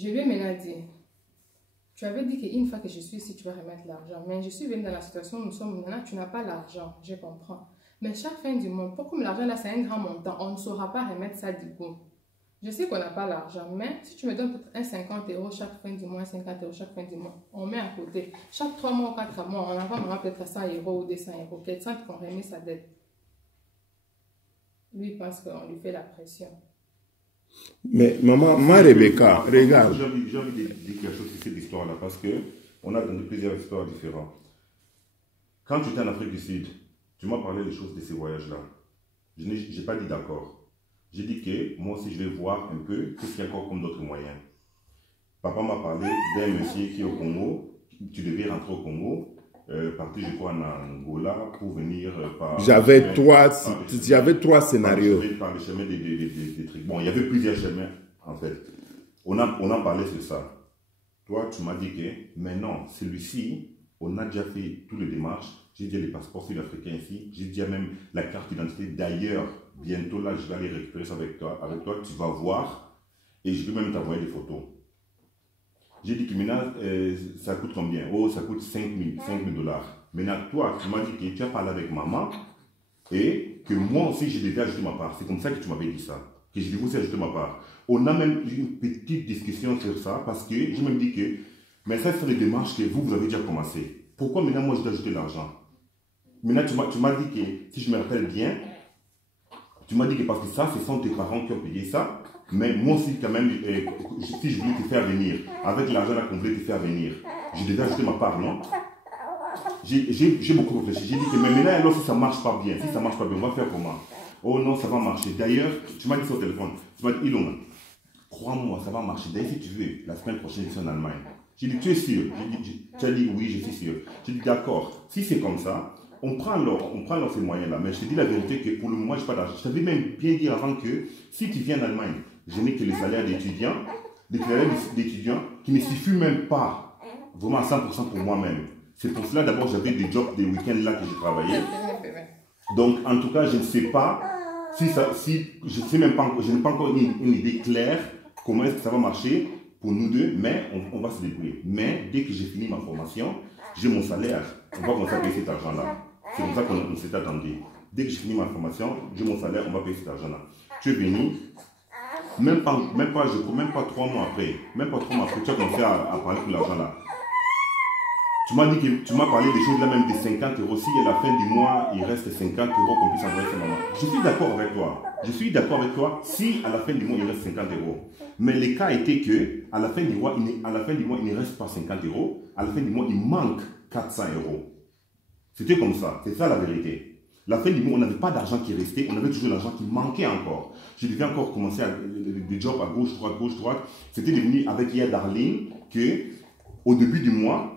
Je lui ai maintenant dit, tu avais dit qu'une fois que je suis ici, tu vas remettre l'argent. Mais je suis venue dans la situation où nous sommes maintenant, tu n'as pas l'argent, je comprends. Mais chaque fin du mois, pour comme l'argent là, c'est un grand montant, on ne saura pas remettre ça du coup. Je sais qu'on n'a pas l'argent, mais si tu me donnes peut-être un 50 € chaque fin du mois, 50 € chaque fin du mois, on met à côté. Chaque 3 mois ou 4 mois, on envoie peut-être 100 € ou 200 €, qu'elle sente qu'on remet sa dette. Lui, il pense qu'on lui fait la pression. Mais maman, moi, Rebecca, regarde. J'ai envie de dire quelque chose sur cette histoire-là, parce qu'on a entendu plusieurs histoires différentes. Quand tu étais en Afrique du Sud, tu m'as parlé des choses de ces voyages-là. Je n'ai pas dit d'accord. J'ai dit que moi aussi je vais voir un peu qu'est-ce qu'il y a encore comme d'autres moyens. Papa m'a parlé d'un monsieur qui est au Congo. Tu devais rentrer au Congo, partir je crois en Angola pour venir par... J'avais trois scénarios. Par le chemin des trucs. Bon, il y avait plusieurs chemins en fait. On a parlé sur ça. Toi, tu m'as dit que maintenant, celui-ci, on a déjà fait toutes les démarches. J'ai déjà les passeports sud-africains ici. J'ai déjà même la carte d'identité. D'ailleurs, bientôt là, je vais aller récupérer ça avec toi. Avec toi, tu vas voir. Et je vais même t'envoyer des photos. J'ai dit que maintenant, ça coûte combien? Oh, ça coûte 5 000 $. Maintenant, toi, tu m'as dit que tu as parlé avec maman. Et que moi aussi, j'ai déjà ajouté ma part. C'est comme ça que tu m'avais dit ça. Que j'ai aussi ajouté ma part. On a même eu une petite discussion sur ça. Parce que j'ai même dit que, mais ça, c'est les démarches que vous avez déjà commencé. Pourquoi maintenant, moi, je dois ajouter l'argent? Maintenant, tu m'as dit que, si je me rappelle bien, tu m'as dit que parce que ça, ce sont tes parents qui ont payé ça. Mais moi aussi, quand même, si je voulais te faire venir, avec l'argent qu'on voulait te faire venir, j'ai déjà ajouté ma part, non? J'ai beaucoup réfléchi. J'ai dit que mais maintenant, alors, si ça ne marche pas bien, on va faire comment? Oh non, ça va marcher. D'ailleurs, tu m'as dit ça au téléphone. Tu m'as dit, Ilona, crois-moi, ça va marcher. D'ailleurs, si tu veux, la semaine prochaine, je suis en Allemagne. J'ai dit, tu es sûr? Tu as dit, oui, je suis sûr. J'ai dit, d'accord. Si c'est comme ça, on prend alors ces moyens-là. Mais je te dis la vérité que pour le moment, je n'ai pas d'argent. Je t'avais même bien dit avant que si tu viens en Allemagne, je n'ai que les salaires d'étudiants, qui ne suffisent même pas vraiment à 100% pour moi-même. C'est pour cela, d'abord, j'avais des jobs des week-ends là que je travaillais. Donc, en tout cas, je ne sais pas je n'ai pas encore une idée claire comment est-ce que ça va marcher pour nous deux, mais on va se débrouiller. Mais dès que j'ai fini ma formation, j'ai mon salaire, on va commencer à payer cet argent-là. C'est comme ça qu'on s'est attendu. Dès que j'ai fini ma formation, j'ai mon salaire, on va payer cet argent-là. Tu es venu, même pas 3 mois après, tu as commencé à parler pour l'argent-là. Tu m'as parlé des choses là même de 50 €. Si à la fin du mois, il reste 50 € qu'on puisse envoyer à sa maman. Je suis d'accord avec toi. Je suis d'accord avec toi si à la fin du mois, il reste 50 €. Mais le cas était que à la fin du mois, il ne reste pas 50 €. À la fin du mois, il manque 400 €. C'était comme ça. C'est ça la vérité. La fin du mois, on n'avait pas d'argent qui restait. On avait toujours l'argent qui manquait encore. Je devais encore commencer des jobs à gauche, droite. C'était devenu avec Yaya Darling que au début du mois,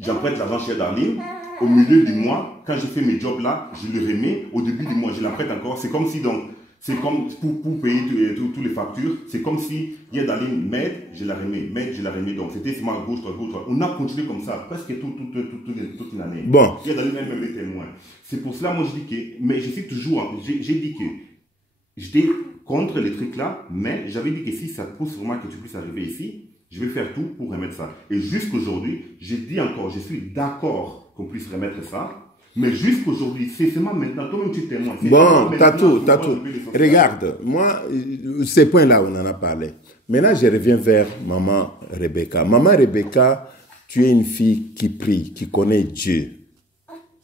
j'emprunte l'argent chez Darling. Au milieu du mois, quand je fais mes jobs là, je le remets. Au début du mois, je l'emprunte encore. C'est comme si donc, c'est comme pour payer toutes les factures. C'est comme si il y a Darling m'aide, je la remets. Donc c'était seulement gauche, droite. On a continué comme ça presque toute une année. Bon. Il y a Darling même est témoin. C'est pour cela, moi je dis que, mais je suis toujours, j'ai dit que j'étais contre les trucs là, mais j'avais dit que si ça pousse vraiment que tu puisses arriver ici, je vais faire tout pour remettre ça. Et jusqu'aujourd'hui, je dis encore, je suis d'accord qu'on puisse remettre ça. Mais jusqu'aujourd'hui, c'est seulement maintenant, toi-même tu témoignes. Bon, Tatou, regarde, moi, ces points-là, on en a parlé. Maintenant, je reviens vers maman Rebecca. Maman Rebecca, tu es une fille qui prie, qui connaît Dieu.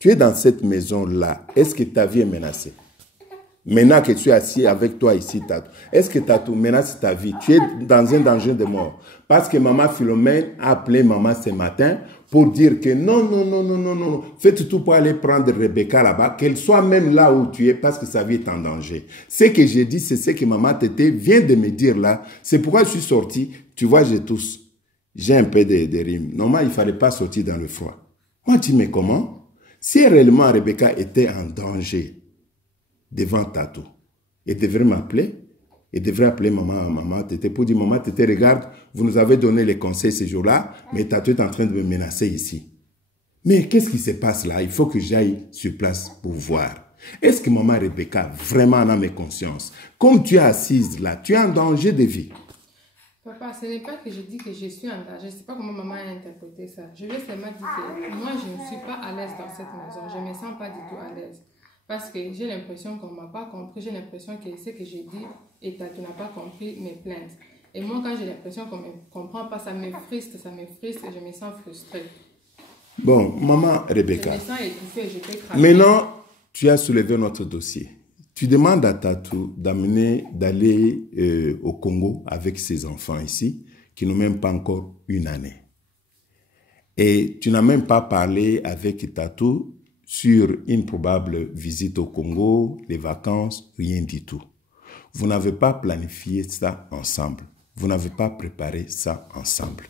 Tu es dans cette maison-là. Est-ce que ta vie est menacée? Maintenant que tu es assis avec toi ici, Tatou, est-ce que Tatou menace ta vie? Tu es dans un danger de mort. Parce que maman Philomène a appelé maman ce matin pour dire que non. Faites tout pour aller prendre Rebecca là-bas, qu'elle soit même là où tu es parce que sa vie est en danger. Ce que j'ai dit, c'est ce que maman Tété vient de me dire là. C'est pourquoi je suis sorti. Tu vois, j'ai un peu de rimes. Normalement, il ne fallait pas sortir dans le froid. Moi, je dis, mais comment? Si réellement Rebecca était en danger devant Tatou, elle devrait m'appeler. Elle devrait appeler maman Tété pour dire, maman Tété, regarde, vous nous avez donné les conseils ce jour-là, mais Tatou est en train de me menacer ici. Mais qu'est-ce qui se passe là? Il faut que j'aille sur place pour voir. Est-ce que maman Rebecca vraiment en a mes consciences? Comme tu es assise là, tu es en danger de vie. Papa, ce n'est pas que je dis que je suis en danger. Je ne sais pas comment maman a interprété ça. Je vais seulement dire que moi, je ne suis pas à l'aise dans cette maison. Je ne me sens pas du tout à l'aise. Parce que j'ai l'impression qu'on ne m'a pas compris. J'ai l'impression que ce que j'ai dit et que tu n'as pas compris mes plaintes. Et moi, quand j'ai l'impression qu'on ne me comprend pas, ça me frustre et je me sens frustrée. Bon, maman Rebecca. Je me sens étouffée, je peux craquer. Maintenant, tu as soulevé notre dossier. Tu demandes à Tatou d'aller au Congo avec ses enfants ici, qui n'ont même pas encore une année. Et tu n'as même pas parlé avec Tatou sur une probable visite au Congo, les vacances, rien du tout. Vous n'avez pas planifié ça ensemble. Vous n'avez pas préparé ça ensemble.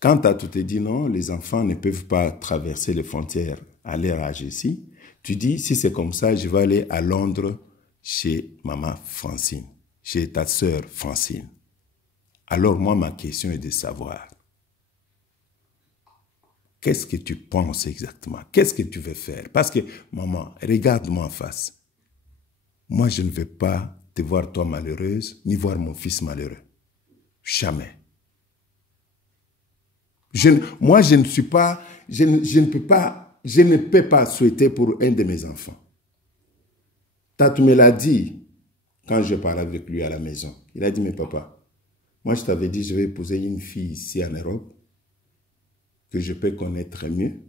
Quand Tatou te dit non, les enfants ne peuvent pas traverser les frontières à leur âge ici, tu dis, si c'est comme ça, je vais aller à Londres chez maman Francine, chez ta sœur Francine. Alors moi, ma question est de savoir, qu'est-ce que tu penses exactement? Qu'est-ce que tu veux faire? Parce que, maman, regarde-moi en face. Moi, je ne veux pas te voir toi malheureuse, ni voir mon fils malheureux. Jamais. Moi, je ne peux pas souhaiter pour un de mes enfants. Tatou me l'a dit quand je parlais avec lui à la maison. Il a dit, mais papa, moi je t'avais dit, je vais épouser une fille ici en Europe que je peux connaître mieux.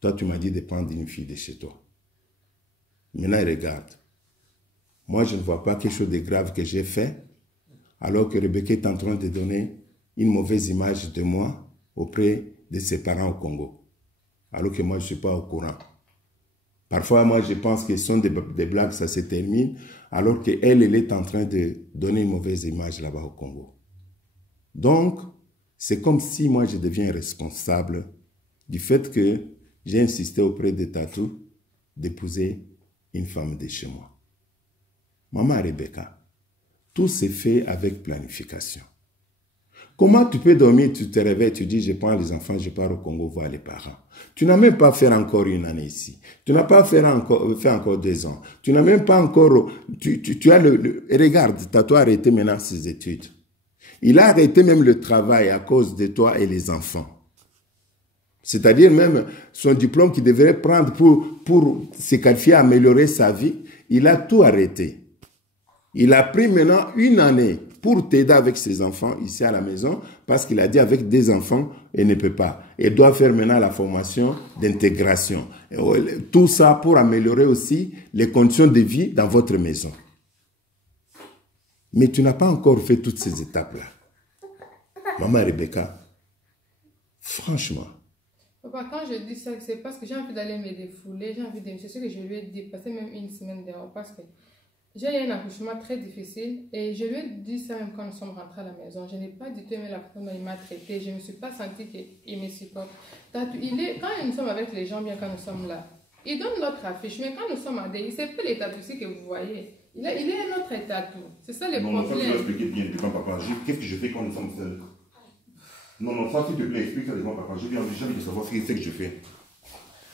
Toi, tu m'as dit de prendre une fille de chez toi. Maintenant, regarde. Moi, je ne vois pas quelque chose de grave que j'ai fait, alors que Rebecca est en train de donner une mauvaise image de moi auprès de ses parents au Congo. Alors que moi, je ne suis pas au courant. Parfois, moi, je pense que ce sont des blagues, ça se termine, alors qu'elle, elle est en train de donner une mauvaise image là-bas au Congo. Donc, c'est comme si moi, je deviens responsable du fait que j'ai insisté auprès de Tatou d'épouser une femme de chez moi. Maman Rebecca, tout s'est fait avec planification. Comment tu peux dormir, tu te réveilles, tu dis, je prends les enfants, je pars au Congo voir les parents. Tu n'as même pas fait encore une année ici. Tu n'as pas fait encore 2 ans. Tu n'as même pas encore... Tu as regarde, Tatou a arrêté maintenant ses études. Il a arrêté même le travail à cause de toi et les enfants. C'est-à-dire même son diplôme qu'il devrait prendre pour se qualifier, améliorer sa vie, il a tout arrêté. Il a pris maintenant une année pour t'aider avec ses enfants ici à la maison, parce qu'il a dit avec des enfants, il ne peut pas. Il doit faire maintenant la formation d'intégration. Tout ça pour améliorer aussi les conditions de vie dans votre maison. Mais tu n'as pas encore fait toutes ces étapes-là. Maman Rebecca, franchement. Papa, quand je dis ça, c'est parce que j'ai envie d'aller me défouler, j'ai envie de... C'est ce que je lui ai dit, passer même une semaine dehors, parce que j'ai eu un accouchement très difficile et je lui ai dit ça même quand nous sommes rentrés à la maison. Je n'ai pas du tout aimé la façon dont il m'a traité. Je ne me suis pas sentie qu'il me supporte. Quand nous sommes avec les gens, bien quand nous sommes là, il donne notre affiche. Mais quand nous sommes à des... C'est pas l'état aussi que vous voyez. Il est un autre état tout. C'est ça le problème. Non, ça tu dois expliquer bien devant papa. Qu'est-ce que je fais quand nous sommes seuls? Non, ça s'il te plaît, explique ça devant papa. J'ai envie de savoir ce que je fais.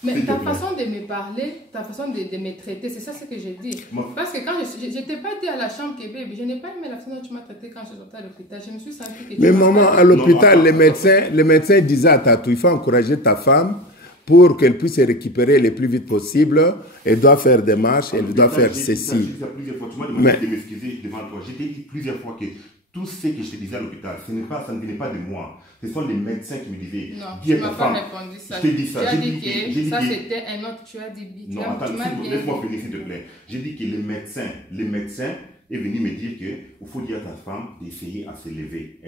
Mais ta façon de me parler, ta façon de me traiter, c'est ça ce que j'ai dit. Parce que quand je t'ai pas dit à la chambre que bébé, je n'ai pas aimé la façon dont tu m'as traité quand je suis sortie à l'hôpital. Je me suis sentie que... Mais maman, à l'hôpital, les médecins disaient à Tatou, il faut encourager ta femme pour qu'elle puisse se récupérer le plus vite possible. Elle doit faire des marches, elle doit faire ceci. Tu m'as demandé de m'excuser devant toi. J'ai dit plusieurs fois que tout ce que je te disais à l'hôpital, ça ne venait pas de moi. Ce sont les médecins qui me disaient. Non, tu ne m'as pas répondu ça. Je t'ai dit ça. Tu as dit que ça c'était un autre. Tu as dit. Non, attends, laisse-moi finir s'il te plaît. J'ai dit que les médecins est venu me dire qu'il faut dire à ta femme d'essayer à se lever.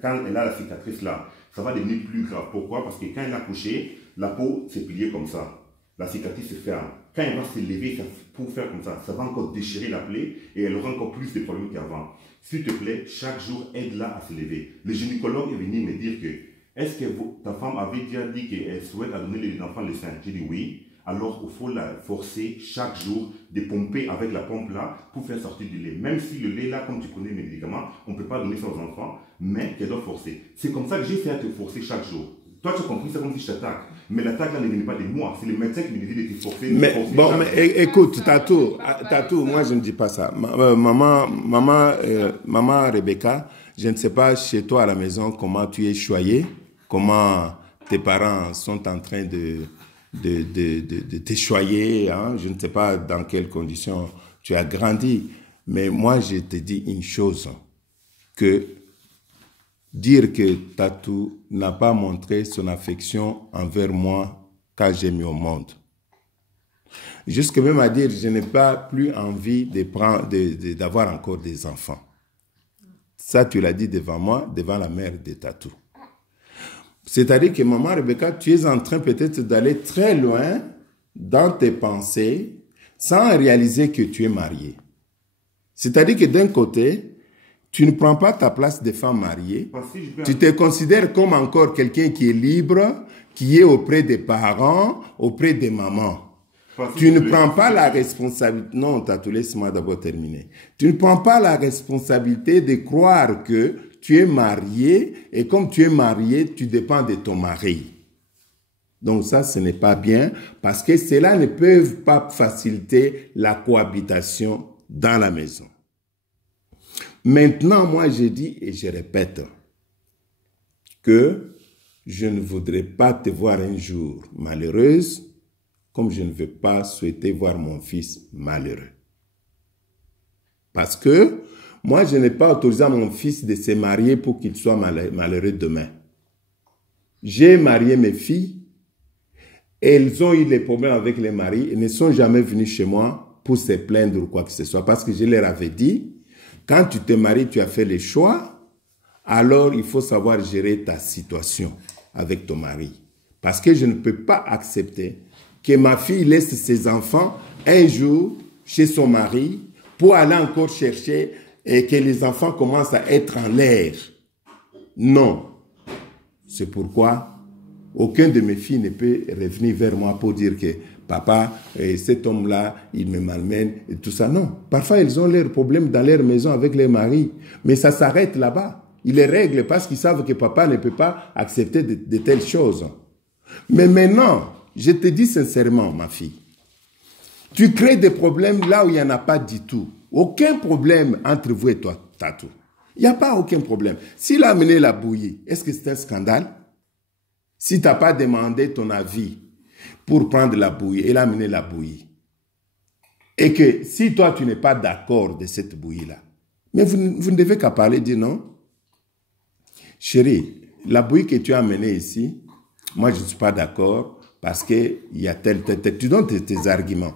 Quand elle a la cicatrice là, ça va devenir plus grave. Pourquoi? Parce que quand elle a couché, la peau s'est pliée comme ça. La cicatrice se ferme. Quand elle va se lever pour faire comme ça, ça va encore déchirer la plaie et elle aura encore plus de problèmes qu'avant. S'il te plaît, chaque jour, aide-la à se lever. Le gynécologue est venu me dire que, est-ce que ta femme avait déjà dit qu'elle souhaite donner les enfants les seins? J'ai dit oui. Alors, il faut la forcer chaque jour de pomper avec la pompe là pour faire sortir du lait. Même si le lait là, comme tu connais les médicaments, on ne peut pas donner ça aux enfants, mais qu'elle doit forcer. C'est comme ça que j'essaie de te forcer chaque jour. Toi, tu as compris ça comme si je t'attaque. Mais l'attaque, là, ne venait pas de moi. C'est le médecin qui me disait de te forcer. Mais bon, mais écoute, Tatou, moi je ne dis pas ça. Maman Rebecca, je ne sais pas chez toi à la maison comment tu es choyée, comment tes parents sont en train de te choyer. Hein? Je ne sais pas dans quelles conditions tu as grandi. Mais moi, je te dis une chose, que dire que Tatou n'a pas montré son affection envers moi quand j'ai mis au monde. Jusque même à dire, je n'ai pas plus envie d'avoir encore des enfants. Ça, tu l'as dit devant moi, devant la mère de Tatou. C'est-à-dire que maman Rebecca, tu es en train peut-être d'aller très loin dans tes pensées sans réaliser que tu es mariée. C'est-à-dire que d'un côté, tu ne prends pas ta place de femme mariée. Tu te considères comme encore quelqu'un qui est libre, qui est auprès des parents, auprès des mamans. Tu ne prends pas la responsabilité... Non, Tatou, laisse-moi d'abord terminer. Tu ne prends pas la responsabilité de croire que tu es marié et comme tu es marié, tu dépends de ton mari. Donc ça, ce n'est pas bien parce que cela ne peut pas faciliter la cohabitation dans la maison. Maintenant, moi, je dis et je répète que je ne voudrais pas te voir un jour malheureuse comme je ne veux pas souhaiter voir mon fils malheureux. Parce que moi, je n'ai pas autorisé à mon fils de se marier pour qu'il soit malheureux demain. J'ai marié mes filles. Elles ont eu des problèmes avec les maris et ne sont jamais venues chez moi pour se plaindre ou quoi que ce soit. Parce que je leur avais dit, quand tu te maries, tu as fait les choix, alors il faut savoir gérer ta situation avec ton mari. Parce que je ne peux pas accepter que ma fille laisse ses enfants un jour chez son mari pour aller encore chercher et que les enfants commencent à être en l'air. Non. C'est pourquoi aucun de mes filles ne peut revenir vers moi pour dire que papa, cet homme-là, il me malmène et tout ça. Non. Parfois, ils ont leurs problèmes dans leur maison avec les maris. Mais ça s'arrête là-bas. Ils les règlent parce qu'ils savent que papa ne peut pas accepter de telles choses. Mais maintenant, je te dis sincèrement, ma fille, tu crées des problèmes là où il n'y en a pas du tout. Aucun problème entre vous et toi, Tatou. Il n'y a pas aucun problème. S'il a amené la bouillie, est-ce que c'est un scandale? Si tu n'as pas demandé ton avis pour prendre la bouillie, il a amené la bouillie. Et que si toi, tu n'es pas d'accord de cette bouillie-là, mais vous ne devez qu'à parler, dire non. Chérie, la bouillie que tu as amenée ici, moi, je ne suis pas d'accord parce qu'il y a tel. Tu donnes tes arguments.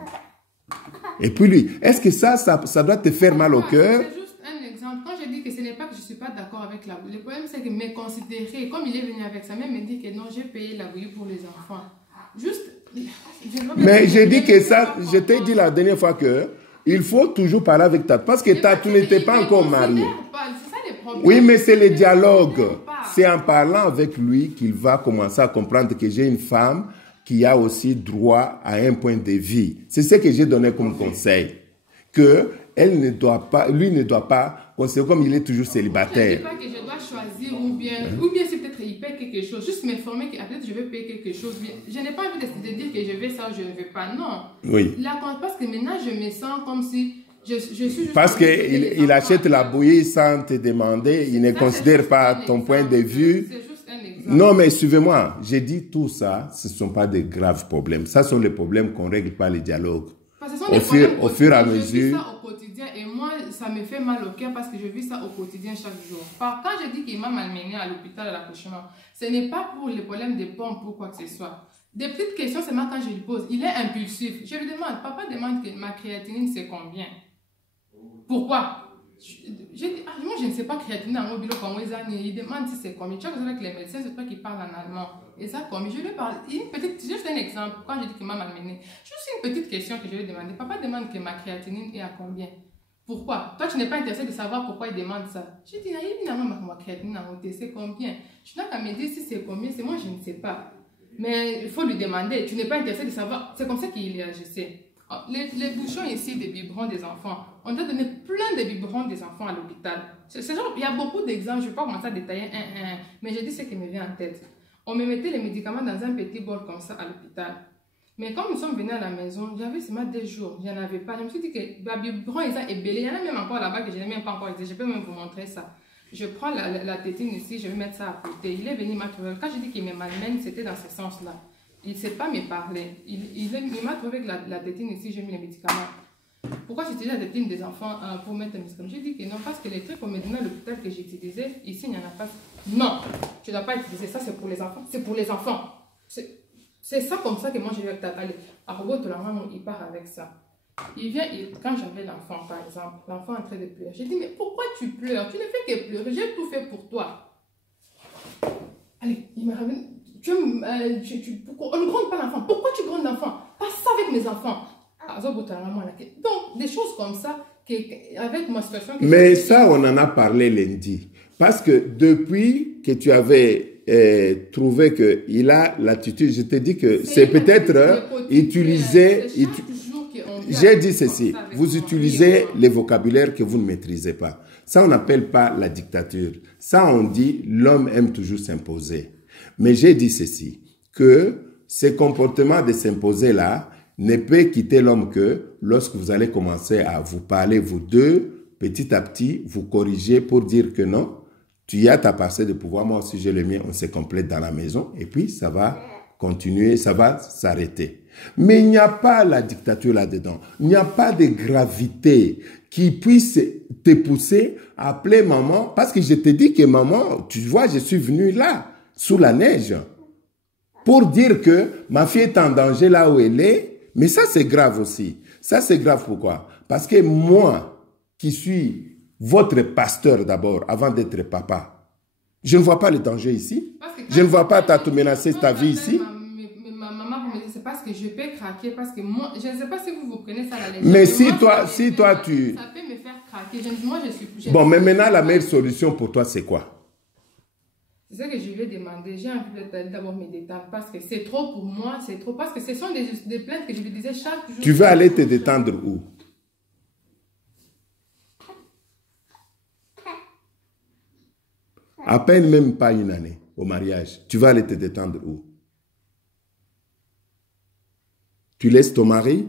Et puis lui, est-ce que ça doit te faire mal au cœur? C'est juste un exemple. Quand je dis que ce n'est pas que je ne suis pas d'accord avec la bouillie, le problème c'est que me considérer, comme il est venu avec ça, même me dit que non, j'ai payé la bouillie pour les enfants. Juste... Mais j'ai dit que ça, je t'ai dit la dernière fois que il faut toujours parler avec Tatou parce que Tatou n'était pas encore marié. Oui, mais c'est le dialogue. C'est en parlant avec lui qu'il va commencer à comprendre que j'ai une femme qui a aussi droit à un point de vue. C'est ce que j'ai donné comme conseil. Que elle ne doit pas, lui ne doit pas, comme il est toujours célibataire. Je ne dis pas que je dois choisir ou bien c'est peut-être il paye quelque chose. Juste m'informer que peut-être je vais payer quelque chose. Je n'ai pas envie de dire que je vais ça ou je ne vais pas. Non. Oui. Parce que maintenant je me sens comme si je suis juste... Parce qu'il achète la bouillie sans te demander, il ne considère pas ton point de vue. C'est juste un exemple. Non, mais suivez-moi. J'ai dit tout ça, ce ne sont pas de graves problèmes. Ça sont les problèmes qu'on ne règle pas les dialogues. Au fur et à mesure. Je vis ça au quotidien et moi, ça me fait mal au cœur parce que je vis ça au quotidien chaque jour. Quand je dis qu'il m'a malmené à l'hôpital à l'accouchement, ce n'est pas pour les problèmes de pompe ou quoi que ce soit. Des petites questions seulement quand je lui pose. Il est impulsif. Je lui demande, papa demande que ma créatinine c'est combien? Pourquoi? Je dis, moi je ne sais pas créatinine en mobile comme il demande si c'est combien. Tu vois que avec les médecins, c'est toi qui parles en allemand. Et ça combien? Je lui parle. Juste un exemple, quand je dis qu'il m'a malmené. Juste une petite question que je lui ai demandé. Papa demande que ma créatinine est à combien? Pourquoi? Toi tu n'es pas intéressé de savoir pourquoi il demande ça. Je dis, évidemment ma créatinine en haut, c'est combien? Tu n'as qu'à me dire si c'est combien, c'est moi je ne sais pas. Mais il faut lui demander. Tu n'es pas intéressé de savoir. C'est comme ça qu'il réagissait. Les bouchons ici des biberons des enfants, on doit donner plein de biberons des enfants à l'hôpital. Il y a beaucoup d'exemples, je ne vais pas commencer à détailler mais je dis ce qui me vient en tête. On me mettait les médicaments dans un petit bol comme ça à l'hôpital. Mais quand nous sommes venus à la maison, j'avais seulement 2 jours, je n'en avais pas. Je me suis dit que Baby Bron, ils ont ébellé. Il y en a même encore là-bas que je n'ai même pas encore été. Je peux même vous montrer ça. Je prends la tétine ici, je vais mettre ça à côté. Il est venu m'a trouvé. Quand je dis qu'il me malmène, c'était dans ce sens-là. Il ne sait pas me parler. Il m'a trouvé que la tétine ici, j'ai mis les médicaments. Pourquoi j'utilise la tétine des enfants pour mettre un médicament? J'ai dit que non, parce que les trucs qu'on me donnait à l'hôpital que j'utilisais, ici, il n'y en a pas. Non, je ne dois pas utiliser ça, c'est pour les enfants. C'est pour les enfants. C'est ça comme ça que moi, je vais t'attaler. À robot, il part avec ça. Il vient, quand j'avais l'enfant, par exemple, l'enfant est en train de pleurer. J'ai dit, mais pourquoi tu pleures? Tu ne fais que pleurer, j'ai tout fait pour toi. Allez, il me ramène. On ne gronde pas l'enfant. Pourquoi tu grondes l'enfant? Pas ça avec mes enfants. Donc, des choses comme ça, avec ma situation... Mais ça, on en a parlé lundi. Parce que depuis que tu avais trouvé qu'il a l'attitude, je te dis que c'est peut-être utiliser... J'ai dit ceci, vous utilisez les vocabulaires que vous ne maîtrisez pas. Ça, on n'appelle pas la dictature. Ça, on dit l'homme aime toujours s'imposer. Mais j'ai dit ceci, que ce comportement de s'imposer là ne peut quitter l'homme que lorsque vous allez commencer à vous parler, vous deux, petit à petit, vous corrigez pour dire que non, tu as ta parcelle de pouvoir, moi aussi j'ai le mien, on se complète dans la maison et puis ça va continuer, ça va s'arrêter. Mais il n'y a pas la dictature là-dedans. Il n'y a pas de gravité qui puisse te pousser à appeler maman. Parce que je te dis que maman, tu vois, je suis venu là, sous la neige, pour dire que ma fille est en danger là où elle est. Mais ça, c'est grave aussi. Ça, c'est grave pourquoi? Parce que moi, qui suis votre pasteur d'abord, avant d'être papa, je ne vois pas le danger ici. Je ne vois pas te menacer ta vie ici. Ma maman me dit, c'est parce que je peux craquer, parce que moi, je ne sais pas si vous prenez ça à la légère. Mais moi, si toi, tu... Ça peut me faire craquer. Moi, je suis... Bon, mais maintenant, la meilleure solution pour toi, c'est quoi? C'est ça que je lui ai demandé. J'ai envie d'abord me détendre parce que c'est trop pour moi, c'est trop. Parce que ce sont des plaintes que je lui disais chaque jour. Tu veux aller te détendre où? À peine même pas une année au mariage. Tu vas aller te détendre où? Tu laisses ton mari?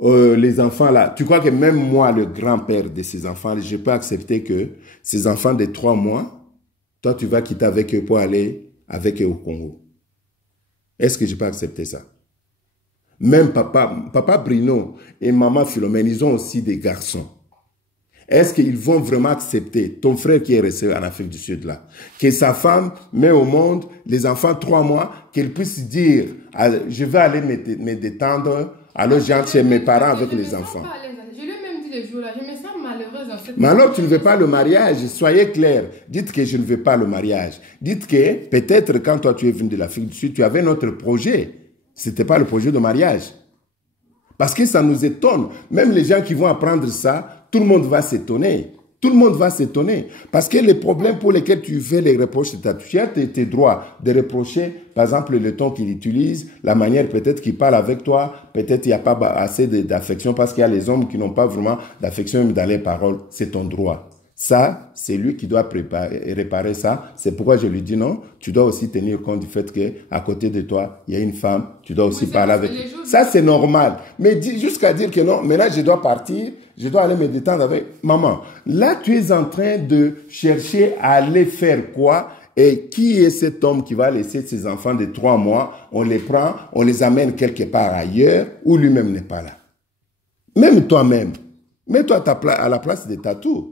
Les enfants là, tu crois que même moi, le grand-père de ces enfants, je peux accepter que ces enfants de 3 mois, toi, tu vas quitter avec eux pour aller avec eux au Congo. Est-ce que je peux accepter ça? Même papa Bruno et maman Philomène, ils ont aussi des garçons. Est-ce qu'ils vont vraiment accepter, ton frère qui est resté en Afrique du Sud là, que sa femme met au monde les enfants 3 mois, qu'elle puisse dire, je vais aller me détendre, alors j'entre chez mes parents avec les enfants. Je lui ai même dit le jour là, je me sens malheureuse dans cette... Mais alors tu ne veux pas le mariage, soyez clair. Dites que je ne veux pas le mariage. Dites que peut-être quand toi tu es venu de l'Afrique du Sud, tu avais notre projet. Ce n'était pas le projet de mariage. Parce que ça nous étonne. Même les gens qui vont apprendre ça, tout le monde va s'étonner. Tout le monde va s'étonner. Parce que les problèmes pour lesquels tu fais les reproches, tu as tes droits de reprocher, par exemple, le ton qu'il utilise, la manière peut-être qu'il parle avec toi, peut-être il n'y a pas assez d'affection parce qu'il y a les hommes qui n'ont pas vraiment d'affection dans les paroles. C'est ton droit. Ça, c'est lui qui doit réparer ça. C'est pourquoi je lui dis non. Tu dois aussi tenir compte du fait qu'à côté de toi, il y a une femme. Tu dois aussi parler avec elle. Ça, c'est normal. Mais jusqu'à dire que non, maintenant je dois partir, je dois aller me détendre avec maman. Là, tu es en train de chercher à aller faire quoi? Et qui est cet homme qui va laisser ses enfants de 3 mois? On les prend, on les amène quelque part ailleurs où lui-même n'est pas là. Même toi-même. Mets-toi à la place de Tatou.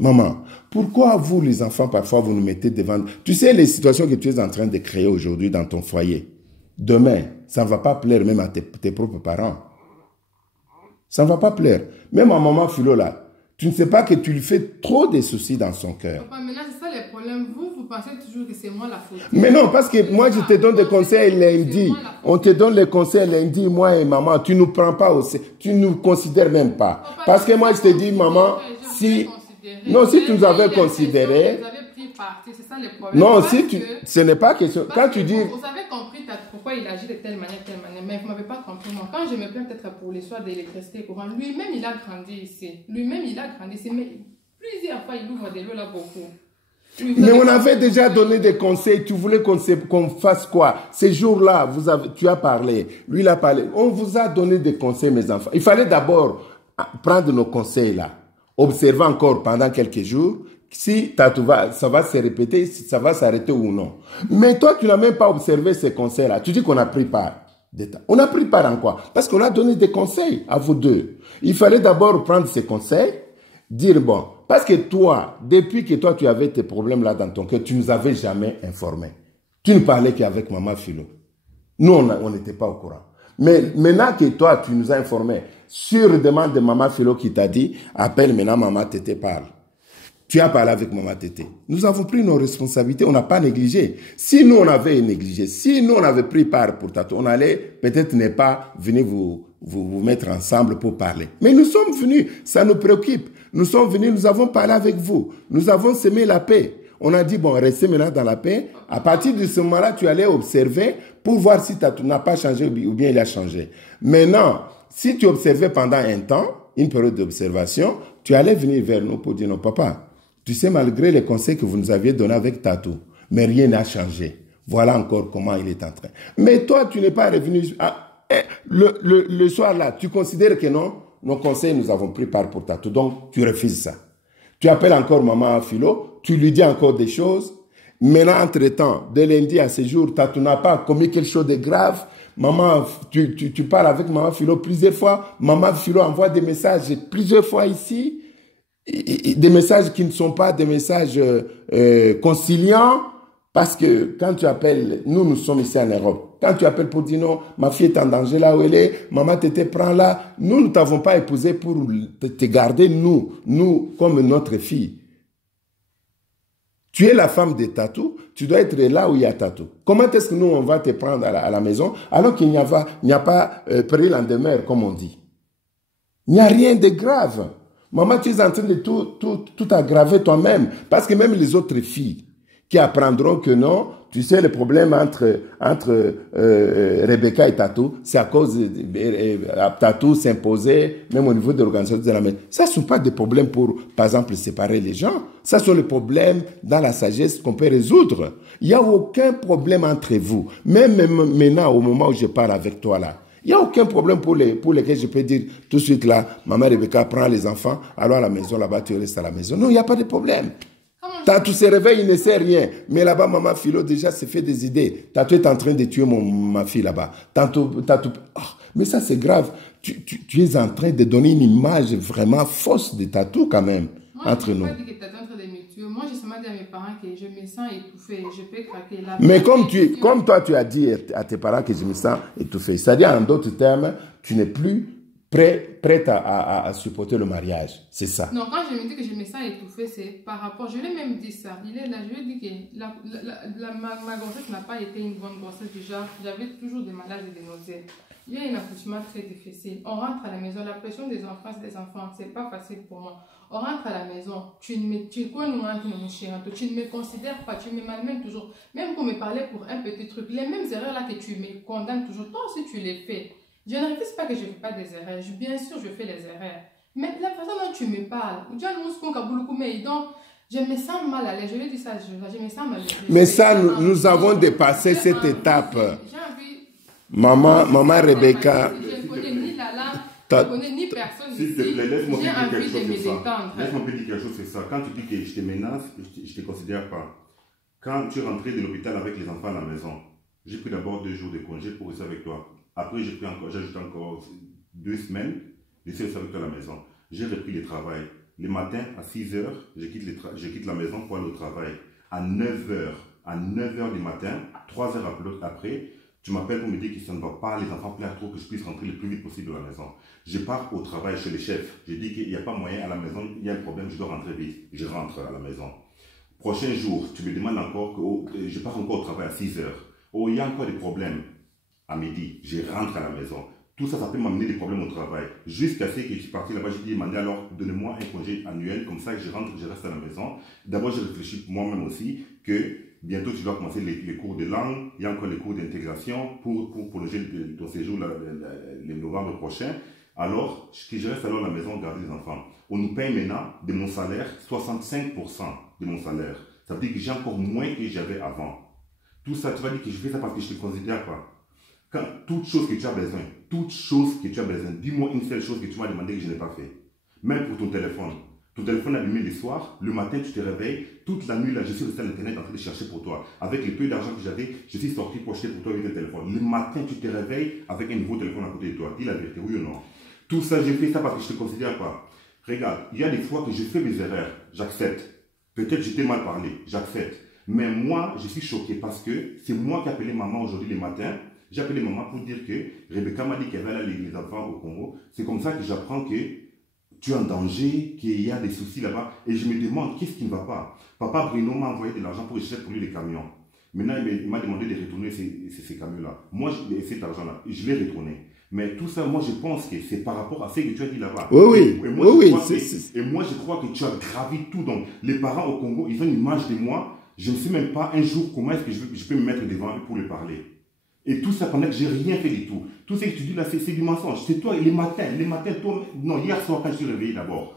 Maman, pourquoi vous, les enfants, parfois, vous nous mettez devant... Tu sais, les situations que tu es en train de créer aujourd'hui dans ton foyer, demain, ça ne va pas plaire même à tes propres parents. Ça ne va pas plaire. Même à maman Philo, là, tu ne sais pas que tu lui fais trop de soucis dans son cœur. Papa, maintenant, c'est ça les problèmes. Vous pensez toujours que c'est moi la faute. Mais non, parce que moi, je te donne des conseils lundi. On te donne les conseils lundi, moi et maman. Tu ne nous prends pas aussi. Tu ne nous considères même pas. Papa, parce que moi, je te dis, maman, si... Non, si tu nous avais considéré... C'est ça le problème. Non, si tu... Ce n'est pas question... Quand tu dis... Vous avez compris pourquoi il agit de telle manière, mais vous ne m'avez pas compris. Moi, quand je me plains peut-être pour l'histoire d'électricité et courant, lui-même, il a grandi ici. Lui-même, il a grandi ici. Mais plus Plusieurs fois, il ouvre des lots là beaucoup. Mais on avait déjà donné des conseils. Tu voulais qu'on fasse quoi? Ces jours-là, tu as parlé. Lui, il a parlé. On vous a donné des conseils, mes enfants. Il fallait d'abord prendre nos conseils là. Observer encore pendant quelques jours. Si ça va se répéter, si ça va s'arrêter ou non. Mais toi, tu n'as même pas observé ces conseils-là. Tu dis qu'on a pris part. On a pris part en quoi? Parce qu'on a donné des conseils à vous deux. Il fallait d'abord prendre ces conseils, dire bon, parce que toi, depuis que toi tu avais tes problèmes là dans ton cœur, tu nous avais jamais informés. Tu ne parlais qu'avec maman Philo. Nous, on n'était pas au courant. Mais maintenant que toi, tu nous as informés, sur demande de maman Philo qui t'a dit, appelle maintenant maman Tété parle. Tu as parlé avec maman Tété. Nous avons pris nos responsabilités, on n'a pas négligé. Si nous, on avait négligé, si nous, on avait pris part pour Tatou, on allait peut-être ne pas venir vous mettre ensemble pour parler. Mais nous sommes venus, ça nous préoccupe. Nous sommes venus, nous avons parlé avec vous. Nous avons semé la paix. On a dit, bon, restez maintenant dans la paix. À partir de ce moment-là, tu allais observer pour voir si Tatou n'a pas changé ou bien il a changé. Maintenant, si tu observais pendant un temps, une période d'observation, tu allais venir vers nous pour dire, non, papa, tu sais, malgré les conseils que vous nous aviez donnés avec Tatou, mais rien n'a changé. Voilà encore comment il est en train. Mais toi, tu n'es pas revenu. Le soir-là, tu considères que non, nos conseils, nous avons pris part pour Tatou. Donc, tu refuses ça. Tu appelles encore maman Philo, tu lui dis encore des choses. Maintenant, entre-temps, de lundi à ce jour, Tatou n'a pas commis quelque chose de grave. Maman, tu parles avec maman Philo plusieurs fois. Maman Philo envoie des messages plusieurs fois ici. Des messages qui ne sont pas des messages conciliants, parce que quand tu appelles, nous sommes ici en Europe, quand tu appelles pour dire non, ma fille est en danger là où elle est, maman Tété prend là, nous ne t'avons pas épousé pour te garder, nous comme notre fille. Tu es la femme de Tatou, tu dois être là où il y a Tatou. Comment est-ce que nous on va te prendre à la maison alors qu'il n'y a pas péril en demeure, comme on dit? Il n'y a rien de grave. Maman, tu es en train de tout aggraver toi-même. Parce que même les autres filles qui apprendront que non, tu sais, le problème entre Rebecca et Tatou, c'est à cause de Tatou s'imposer, même au niveau de l'organisation de la maison. Ça ne sont pas des problèmes pour, par exemple, séparer les gens. Ça sont les problèmes dans la sagesse qu'on peut résoudre. Il n'y a aucun problème entre vous. Même maintenant, au moment où je parle avec toi là, il n'y a aucun problème pour lesquels je peux dire tout de suite là, maman Rebecca prend les enfants, alors à la maison, là-bas, tu restes à la maison. Non, il n'y a pas de problème. Tatou se réveille, il ne sait rien. Mais là-bas, maman Philo déjà se fait des idées. Tatou est en train de tuer ma fille là-bas. Tatou, oh, mais ça c'est grave. Tu es en train de donner une image vraiment fausse de Tatou quand même, moi, entre nous. Moi, je ne pas en train de me tuer. Moi, j'ai seulement dit à mes parents que je me sens étouffée, je peux craquer là. Mais comme toi, tu as dit à tes parents que je me sens étouffée. C'est-à-dire, en d'autres termes, tu n'es plus prête à supporter le mariage. C'est ça. Non, quand je me dis que je me sens étouffée, c'est par rapport... Je lui ai même dit ça. Il est là, je lui ai dit que ma grossesse n'a pas été une bonne grossesse du genre. J'avais toujours des maladies et des nausées. Il y a un accouchement très difficile. On rentre à la maison, la pression des enfants, c'est des enfants. C'est pas facile pour moi. On rentre à la maison, tu ne me considères pas, tu me malmènes toujours. Même pour me parler pour un petit truc, les mêmes erreurs là que tu me condamnes toujours, toi aussi tu les fais. Je ne refuse pas que je ne fais pas des erreurs. Bien sûr, je fais les erreurs. Mais la façon dont tu me parles, donc, je me sens mal à l'aise. Je lui dis ça, je me sens mal à l'aise. Mais ça, nous avons dépassé cette étape. Maman Rebecca. Je ne connais ni la langue, je ne connais ni personne. S'il te plaît, laisse-moi J'ai dire envie quelque de me chose sur ça. détendre. Laisse-moi dire quelque chose sur ça. Quand tu dis que je te menace, je ne te considère pas. Quand tu es rentré de l'hôpital avec les enfants à la maison, j'ai pris d'abord 2 jours de congé pour rester avec toi. Après, j'ai ajouté encore 2 semaines de rester avec toi à la maison. J'ai repris le travail. Le matin, à 6 h, je quitte la maison pour aller au travail. À 9 h du matin, 3 heures après, tu m'appelles pour me dire que ça ne va pas, les enfants plaisent trop, que je puisse rentrer le plus vite possible à la maison. Je pars au travail chez le chef. Je dis qu'il n'y a pas moyen à la maison, il y a un problème, je dois rentrer vite. Je rentre à la maison. Prochain jour, tu me demandes encore que je pars encore au travail à 6 h. Oh, il y a encore des problèmes. À midi, je rentre à la maison. Tout ça, ça peut m'amener des problèmes au travail. Jusqu'à ce que je suis parti là-bas, j'ai dit, alors, donnez-moi un congé annuel, comme ça que je rentre, je reste à la maison. D'abord, je réfléchis moi-même aussi que bientôt, tu dois commencer les cours de langue, il y a encore les cours d'intégration pour prolonger ton séjour le novembre prochain. Alors, que je reste alors à la maison garder les enfants. On nous paye maintenant de mon salaire 65% de mon salaire. Ça veut dire que j'ai encore moins que j'avais avant. Tout ça, tu vas dire que je fais ça parce que je ne te considère pas. Quand toute chose que tu as besoin, dis-moi une seule chose que tu m'as demandé que je n'ai pas fait. Même pour ton téléphone. Ton téléphone est allumé le soir, le matin tu te réveilles, toute la nuit là, je suis resté à l'internet en train de chercher pour toi. Avec le peu d'argent que j'avais, je suis sorti pour acheter pour toi avec un téléphone. Le matin tu te réveilles avec un nouveau téléphone à côté de toi. Dis la vérité, oui ou non? Tout ça, j'ai fait ça parce que je ne te considère pas. Regarde, il y a des fois que je fais mes erreurs, j'accepte. Peut-être j'étais mal parlé, j'accepte. Mais moi, je suis choqué parce que c'est moi qui ai appelé maman aujourd'hui le matin. J'ai appelé maman pour dire que Rebecca m'a dit qu'elle va aller les enfants au Congo. C'est comme ça que j'apprends que tu es en danger, qu'il y a des soucis là-bas. Et je me demande qu'est-ce qui ne va pas. Papa Bruno m'a envoyé de l'argent pour que j'achète pour lui les camions. Maintenant, il m'a demandé de retourner ces camions-là. Moi, cet argent-là, je l'ai retourné. Mais tout ça, moi, je pense que c'est par rapport à ce que tu as dit là-bas. Oui, et moi, je crois que tu as gravi tout. Donc, les parents au Congo, ils ont une image de moi. Je ne sais même pas un jour comment est-ce que je peux me mettre devant eux pour les parler. Et tout ça pendant que je n'ai rien fait du tout. Tout ce que tu dis là, c'est du mensonge. C'est toi, les matins, toi, non, hier soir, quand je suis réveillé d'abord,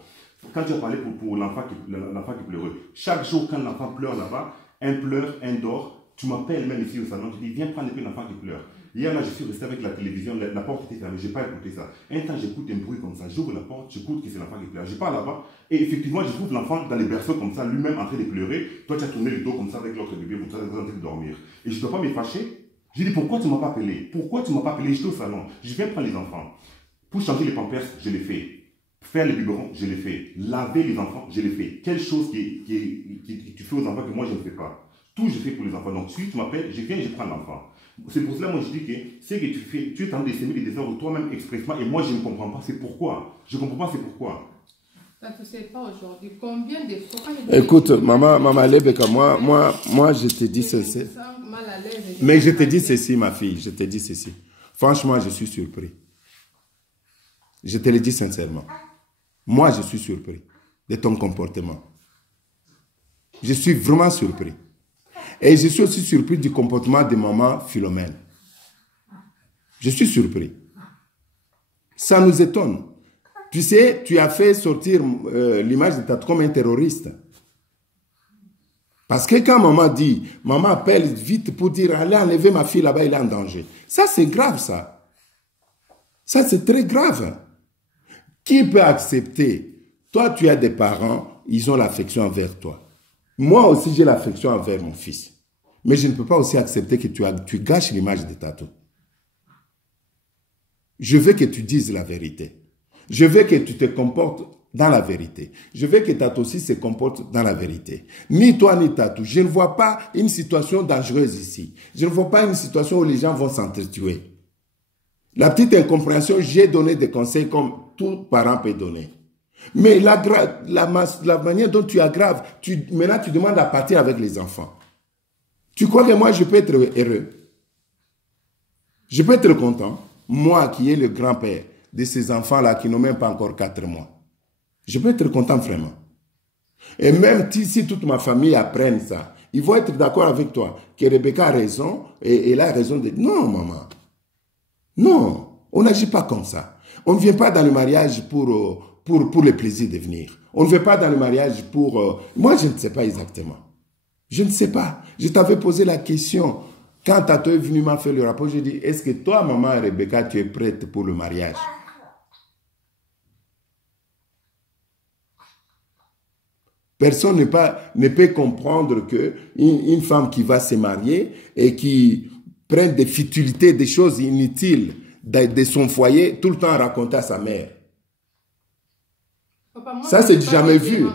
quand tu as parlé pour l'enfant qui pleurait, chaque jour, quand l'enfant pleure là-bas, un pleure, un dort, tu m'appelles même ici au salon, tu dis, viens prendre un peu l'enfant qui pleure. Hier, là, je suis resté avec la télévision, la porte était fermée, je n'ai pas écouté ça. Un temps, j'écoute un bruit comme ça, j'ouvre la porte, j'écoute que c'est l'enfant qui pleure. Je pars là-bas, et effectivement, je trouve l'enfant dans les berceaux comme ça, lui-même en train de pleurer. Toi, tu as tourné le dos comme ça avec l'autre bébé, vous êtes en train de dormir. Et je ne dois pas me fâcher. Je dis, pourquoi tu ne m'as pas appelé? Pourquoi tu ne m'as pas appelé? J'étais au salon, je viens prendre les enfants. Pour changer les pampers, je l'ai fait. Faire les biberons, je l'ai fait. Laver les enfants, je l'ai fait. Quelle chose que tu fais aux enfants que moi, je ne fais pas? Tout, je fais pour les enfants. Donc, si tu m'appelles, je viens et je prends l'enfant. C'est pour cela, moi, je dis que ce que tu fais, tu es en train de s'aimer des désordres toi-même expressement, et moi, je ne comprends pas. C'est pourquoi. Je ne comprends pas, c'est pourquoi. Tu ne sais pas aujourd'hui combien de fois. Écoute, maman Rebecca, moi, je te dis ceci. Mais je te dis ceci, ma fille, je te dis ceci. Franchement, je suis surpris. Je te le dis sincèrement. Moi, je suis surpris de ton comportement. Je suis vraiment surpris. Et je suis aussi surpris du comportement de maman Philomène. Je suis surpris. Ça nous étonne. Tu sais, tu as fait sortir l'image de Tatou comme un terroriste. Parce que quand maman appelle vite pour dire, allez enlever ma fille là-bas, elle est en danger. Ça, c'est grave, ça. Ça, c'est très grave. Qui peut accepter? Toi, tu as des parents, ils ont l'affection envers toi. Moi aussi, j'ai l'affection envers mon fils. Mais je ne peux pas aussi accepter que tu gâches l'image de Tatou. Je veux que tu dises la vérité. Je veux que tu te comportes dans la vérité. Je veux que Tatou aussi se comporte dans la vérité. Ni toi, ni Tatou. Je ne vois pas une situation dangereuse ici. Je ne vois pas une situation où les gens vont s'entretuer. La petite incompréhension, j'ai donné des conseils comme tout parent peut donner. Mais la manière dont tu aggraves, maintenant tu demandes à partir avec les enfants. Tu crois que moi je peux être heureux? Je peux être content? Moi qui est le grand-père de ces enfants-là qui n'ont même pas encore 4 mois. Je peux être content vraiment. Et même si toute ma famille apprenne ça, ils vont être d'accord avec toi que Rebecca a raison et elle a raison de... Non, maman. Non, on n'agit pas comme ça. On ne vient pas dans le mariage pour le plaisir de venir. On ne vient pas dans le mariage pour... Moi, je ne sais pas exactement. Je ne sais pas. Je t'avais posé la question. Quand Tatou est venu m'a fait le rapport, j'ai dit, est-ce que toi, maman Rebecca, tu es prête pour le mariage? Personne ne peut comprendre qu'une femme qui va se marier et qui prend des futilités, des choses inutiles de son foyer, tout le temps raconter à sa mère. Papa, moi, ça, c'est jamais vu.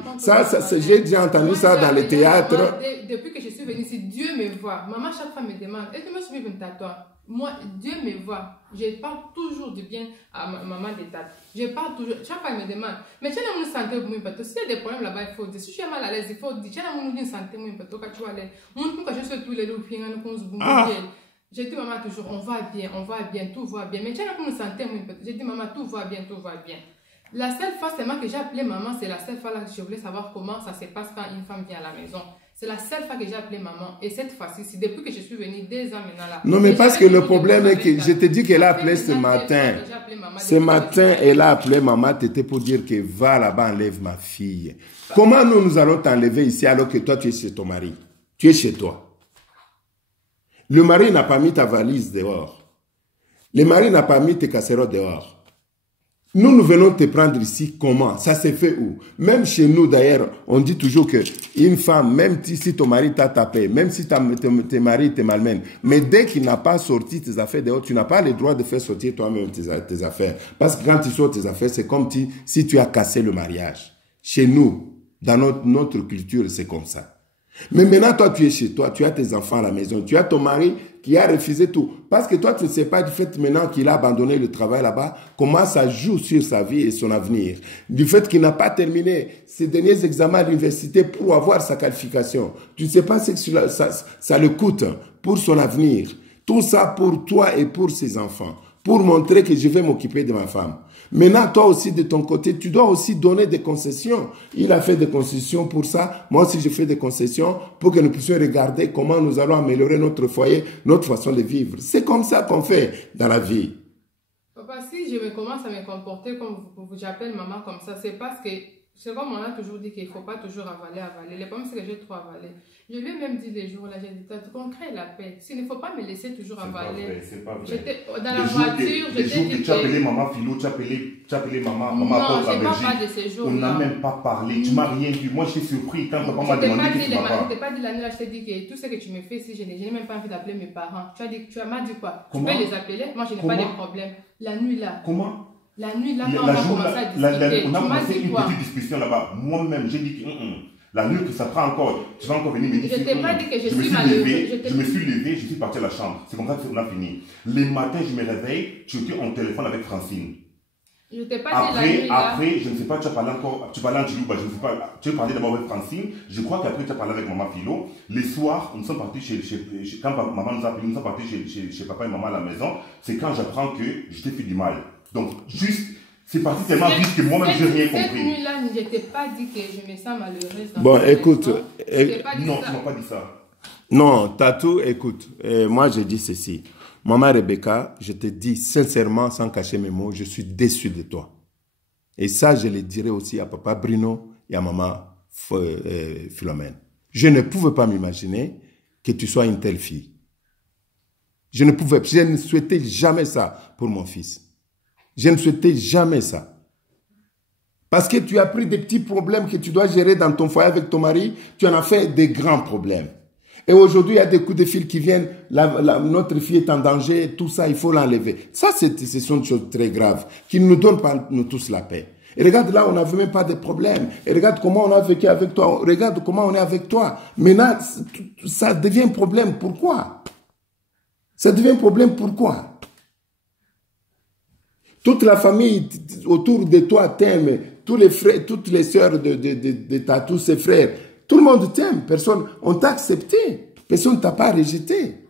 J'ai déjà entendu ça dans les théâtres. Depuis que je suis venue ici, Dieu me voit. Maman, chaque fois, me demande, est-ce que je suis venue à toi? Moi, Dieu me voit. Je parle toujours de bien à maman de Tatou. Je parle toujours. Chaque fois, elle me demande, mais tu as une santé pour moi? S'il y a des problèmes là-bas, il faut dire. Si je suis mal à l'aise, il faut dire. Tu as une santé pour moi? Quand tu vas aller. Moi, quand je suis tous les loups, je dis, maman, toujours, on va bien, tout va bien. Mais tu as une santé, je dis, maman, tout va bien. La seule fois seulement que j'ai appelé maman, c'est la seule fois là que je voulais savoir comment ça se passe quand une femme vient à la maison. C'est la seule fois que j'ai appelé maman. Et cette fois-ci, c'est depuis que je suis venue 2 ans maintenant là. Non, mais parce que le problème est que je te dis qu'elle a appelé ce matin. Ce matin, elle a appelé maman, t'étais pour dire que va là-bas, enlève ma fille. Comment nous allons t'enlever ici alors que toi, tu es chez ton mari? Tu es chez toi. Le mari n'a pas mis ta valise dehors. Le mari n'a pas mis tes casseroles dehors. Nous venons te prendre ici, comment? Ça s'est fait où? Même chez nous, d'ailleurs, on dit toujours qu'une femme, même si ton mari t'a tapé, même si tes maris te malmènent, mais dès qu'il n'a pas sorti tes affaires dehors, tu n'as pas le droit de faire sortir toi-même tes affaires. Parce que quand tu sors tes affaires, c'est comme si tu as cassé le mariage. Chez nous, dans notre culture, c'est comme ça. Mais maintenant, toi, tu es chez toi, tu as tes enfants à la maison, tu as ton mari qui a refusé tout. Parce que toi, tu ne sais pas du fait maintenant qu'il a abandonné le travail là-bas, comment ça joue sur sa vie et son avenir. Du fait qu'il n'a pas terminé ses derniers examens à l'université pour avoir sa qualification. Tu ne sais pas ce que ça le coûte pour son avenir. Tout ça pour toi et pour ses enfants. Pour montrer que je vais m'occuper de ma femme. Maintenant, toi aussi, de ton côté, tu dois aussi donner des concessions. Il a fait des concessions pour ça. Moi aussi, je fais des concessions pour que nous puissions regarder comment nous allons améliorer notre foyer, notre façon de vivre. C'est comme ça qu'on fait dans la vie. Papa, si je commence à me comporter comme j'appelle maman comme ça, c'est parce que, c'est comme on a toujours dit qu'il ne faut pas toujours avaler. Le problème, c'est que j'ai trop avalé. Je lui ai même dit les jours là, j'ai dit, qu'on crée la paix. S'il ne faut pas me laisser toujours avaler. C'est pas vrai. Dans la voiture, les jours que tu as appelé maman Philo, tu as appelé maman Apôtre à Belgique. On n'a même pas parlé. Tu m'as rien dit. Moi, je suis surpris quand papa m'a demandé que tu m'as pas. Je t'ai pas dit la nuit, je t'ai dit que tout ce que tu me fais, si je n'ai même pas envie d'appeler mes parents. Tu m'as dit quoi? Tu peux les appeler? Moi, je n'ai pas de problème. La nuit là. Comment? La nuit là, quand on a commencé à discuter, on a commencé une petite discussion là-bas. Moi-même, j'ai dit que la nuit que ça prend encore, tu vas encore venir me dire. Je t'ai pas dit que je suis malheureux. Je me suis levé, je suis parti à la chambre. C'est comme ça qu'on a fini. Les matins, je me réveille, tu étais en téléphone avec Francine. Je t'ai pas dit la nuit là. Après, je ne sais pas, tu as parlé encore, tu parlais en Djibouti, je ne sais pas, tu as parlé d'abord avec Francine. Je crois qu'après, tu as parlé avec maman Philo. Les soirs, nous sommes partis quand maman nous a appelé, nous sommes partis chez papa et maman à la maison. C'est quand j'apprends que je t'ai fait du mal. Donc, juste. C'est parti tellement vite que moi-même, je n'ai rien compris. Cette nuit-là, je ne t'ai pas dit que je me sens malheureuse. Bon, écoute. Non, tu ne m'as pas dit ça. Non, Tatou, écoute. Moi, j'ai dit ceci. Maman Rebecca, je te dis sincèrement, sans cacher mes mots, je suis déçu de toi. Et ça, je le dirai aussi à papa Bruno et à maman Philomène. Je ne pouvais pas m'imaginer que tu sois une telle fille. Je ne souhaitais jamais ça pour mon fils. Je ne souhaitais jamais ça. Parce que tu as pris des petits problèmes que tu dois gérer dans ton foyer avec ton mari, tu en as fait des grands problèmes. Et aujourd'hui, il y a des coups de fil qui viennent, notre fille est en danger, tout ça, il faut l'enlever. Ça, ce sont des choses très graves qui ne nous donnent pas, nous tous, la paix. Et regarde là, on n'avait même pas de problème. Et regarde comment on a vécu avec toi. Regarde comment on est avec toi. Maintenant, ça devient un problème. Pourquoi? Ça devient un problème. Pourquoi? Toute la famille autour de toi t'aime. Tous les frères, toutes les sœurs tous ses frères. Tout le monde t'aime. Personne, on t'a accepté. Personne ne t'a pas rejeté.